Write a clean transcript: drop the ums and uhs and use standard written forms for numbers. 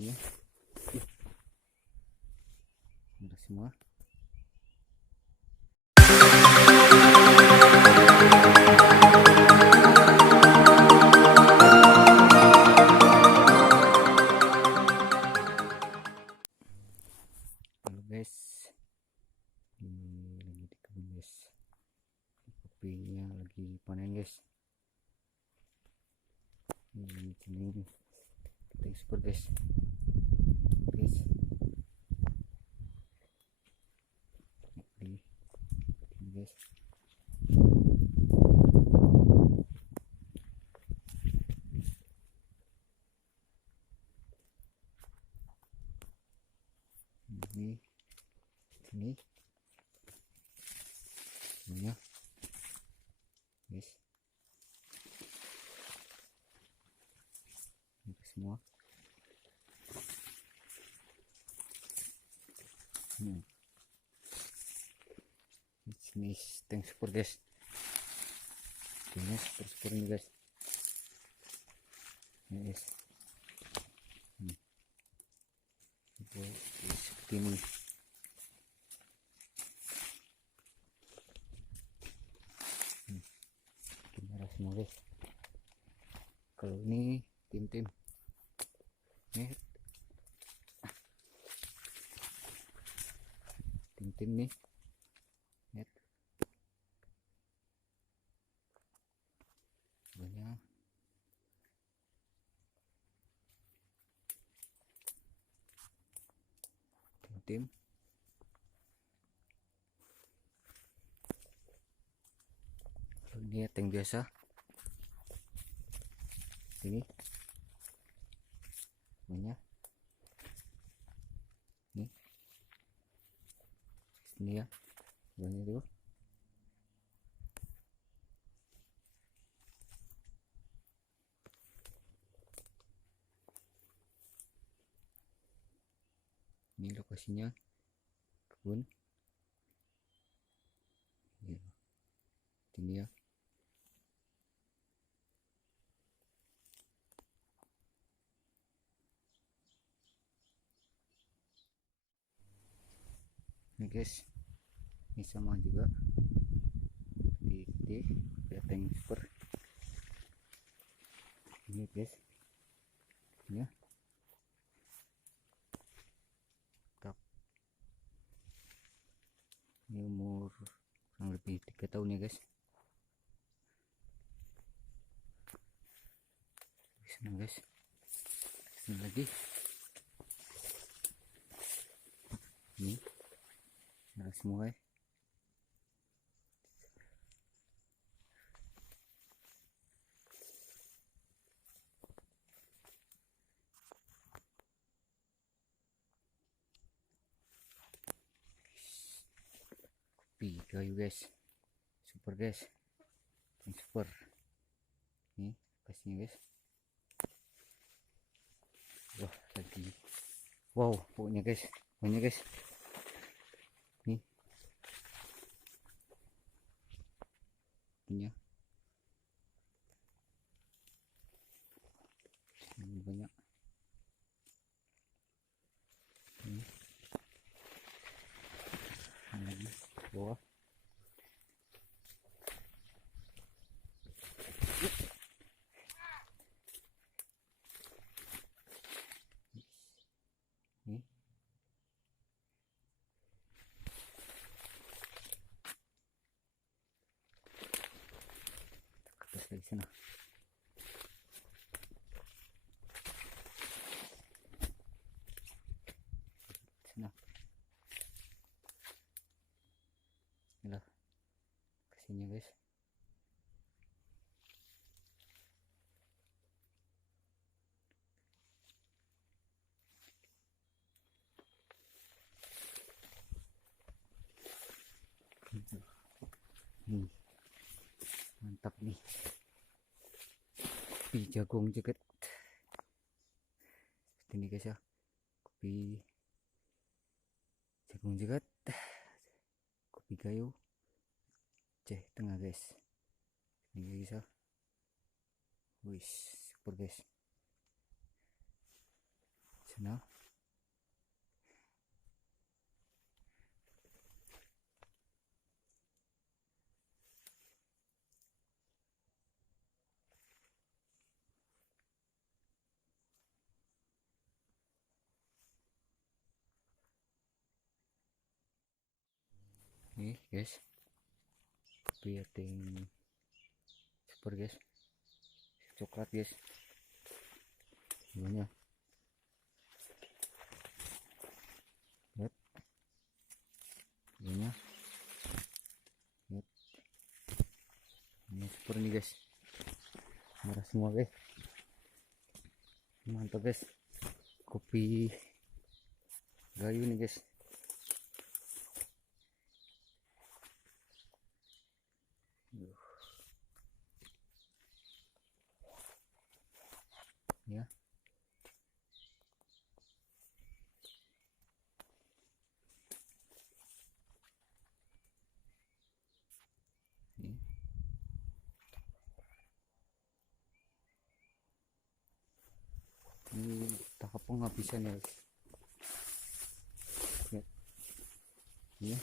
ya. Udah semua. Halo guys, ini lagi di kebun guys, kopinya lagi panen guys. Ini kita ekspor guys, ini guys. Ini sini semuanya guys, ini semua. Sini tank super guys, ini super ini guys, ini guys. Seperti ini. Merah semua guys. Kalau ini tim nih, tim nih, lihat banyak. Tim kalau ini tank biasa ini banyak nih, ini ya banyak tuh. Ini lokasinya kebun ya, ini ya. Ini guys, ini sama juga di tank super ini guys ya. Ini umur kurang lebih 3 tahun ya guys. Senang guys, sini lagi ini merah semua ya. Kopi kayu guys, super guys, yang super ini kasihnya guys. Wah lagi wow pokoknya guys, banyak guys. Nih ini banyak ini lagi bawah. Nih atas lagi sana. Inilah kasihnya guys. Mantap nih, kopi jagung juga seperti ini guys ya, kopi jagung juga, kopi kayu Aceh Tengah guys. Ini guys ya, wis super guys. Nah, ini guys, kopi yang super guys, coklat guys, bawahnya lihat, bawahnya lihat, ini super nih guys, merah semua guys, mantap guys, kopi gayo nih guys. Ya, ini tahap penghabisan ya guys. Ya, ya.